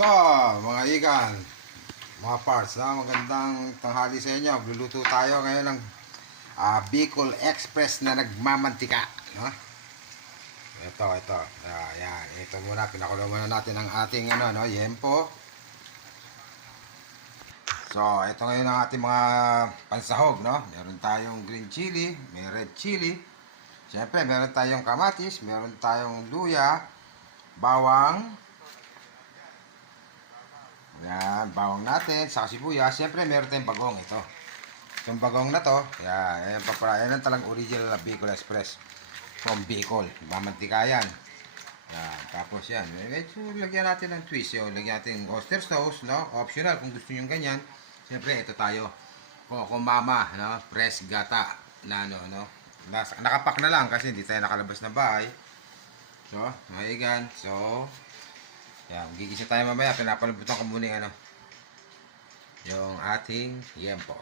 So, mga igan, mga parts, na magandang tanghali sa inyo. Luluto tayo ngayon ng ah, Bicol Express na nagmamantika. No? Ito, ito. Ah, yan. Ito muna, pinakulo muna natin ang ating ano, no, yempo. So, ito ngayon ang ating mga pansahog, no? Meron tayong green chili, may red chili. Siyempre, meron tayong kamatis, meron tayong luya, bawang, yan, bawang natin, sa sibuyas. Siyempre, meron tayong bagong ito. Itong bagong na to, yan, yan, papara, yan ang talang original na Bicol Express. From Bicol, mamantika yan. Yan, tapos yan, medyo lagyan natin ng twist. Yung, lagyan natin ng oyster sauce, no? Optional kung gusto nyo ganyan. Siyempre, ito tayo. Coco Mama, no? Press gata na ano, no? Nakapak na lang kasi hindi tayo nakalabas ng bahay. So, maigan. So, yan, gigisa tayo mamaya. Pinapalubutan ko muna yung ano. Yung ating yempo.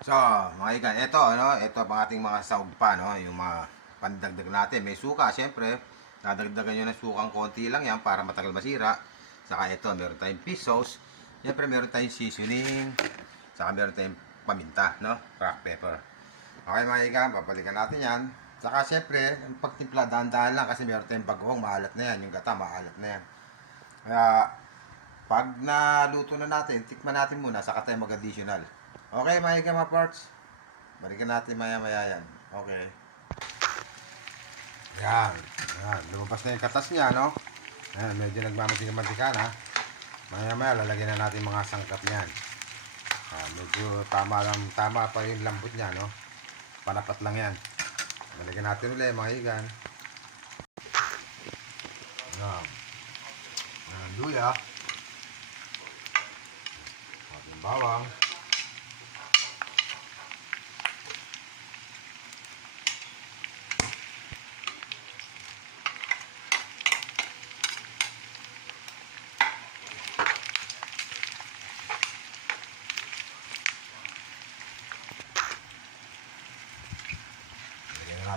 So, mga ikan, ito, ano, ito ang ating mga saog no, yung mga pandagdag natin. May suka, syempre, dadagdagan nyo ng sukang konti lang yan para matagal masira. Saka ito, meron tayong fish sauce. Syempre, meron tayong seasoning. Saka meron tayong paminta, no, crack pepper. Okay, mga ikan, papalikan natin yan. Saka, syempre, ang pagtimpla, dahan-dahan lang kasi meron tayong bagoong, maalat na yan. Yung gata, maalat na yan. Kaya, pag naluto na natin, tikman natin muna, saka tayo mag-additional. Okay, mga ika mga parts. Balikan natin maya-maya yan. Okay. Yan. Yan. Lumabas na yung katas niya, no? Yan, medyo nagmamatika-mantika na. Maya-maya, lalagyan na natin mga sangkap niyan. Ah, medyo tama lang, tama pa yung lambot niya, no? Panapat lang yan. Balikan natin ulit, mga igan. Yan. Yan, luya. Ating bawang.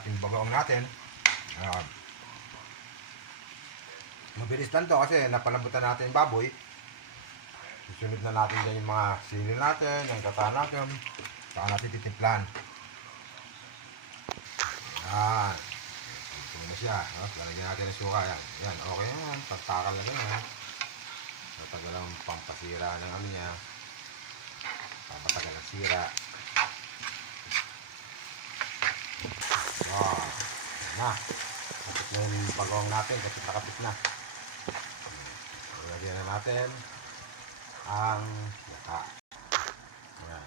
Yung bagoong natin. Ah, mabilis lang to kasi napalambutan natin yung baboy. Susunod na natin dyan yung mga sili natin, yung kata natin. Saka natin titimplan. Yan. Ito na siya. No? Lalagyan natin ng suka. Yan. Yan. Okay yan. Pagtakal na ganyan. Matagal ang pampasira ng ano niya. Papatagal ang sira. So, yan na. Kapit na yung bagong natin. Kapit na kapit na. Lagyan na natin ang yata. Yan.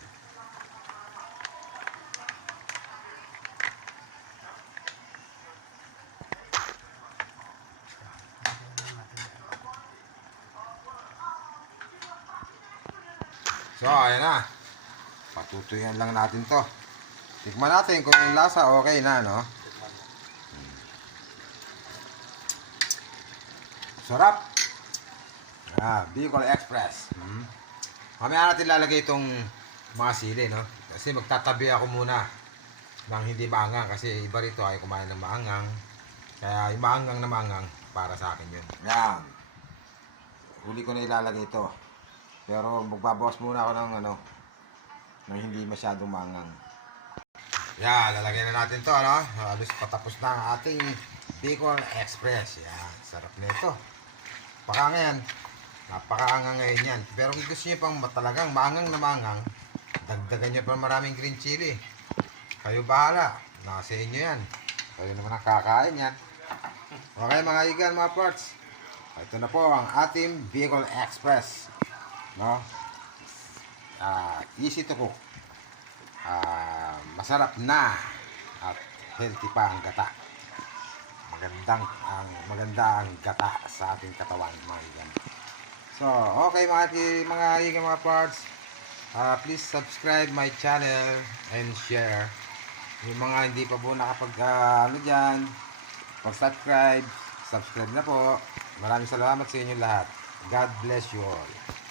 So, ayan na. Patutuyan lang natin to. Tikman natin kung yung lasa okay na, no? Sarap! Ah, Bicol Express. Hmm. Mamaya natin lalagay itong mga sili, no? Kasi magtatabi ako muna ng hindi maangang kasi iba rito ay kumain ng maangang. Kaya yung maangang na maangang para sa akin yun. Yan. Huli ko na ilalagay ito. Pero magbabawas muna ako ng ano, ng hindi masyadong maangang. Yan, lalagay na natin to, ano? Halos patapos na ang ating Bicol Express. Yan, sarap nito. Pakanga yan. Napakaangang ngayon yan. Pero kung gusto niyo pang talagang maangang na maangang, dagdagan niyo pa maraming green chili. Kayo bahala. Nasa inyo yan. Kayo naman ang kakain yan. Okay mga igan, mga parts. Ito na po ang ating Bicol Express. No? Ah, easy to cook. Ah, masarap na at healthy pa ang gata. Magandang ang maganda ang gata sa ating katawan mga igan. So, okay mga ti- mga igan mga parts. Ah, please subscribe my channel and share. Yung mga hindi pa po nakapag ah, ano diyan, pag-subscribe, subscribe na po. Maraming salamat sa inyo lahat. God bless you all.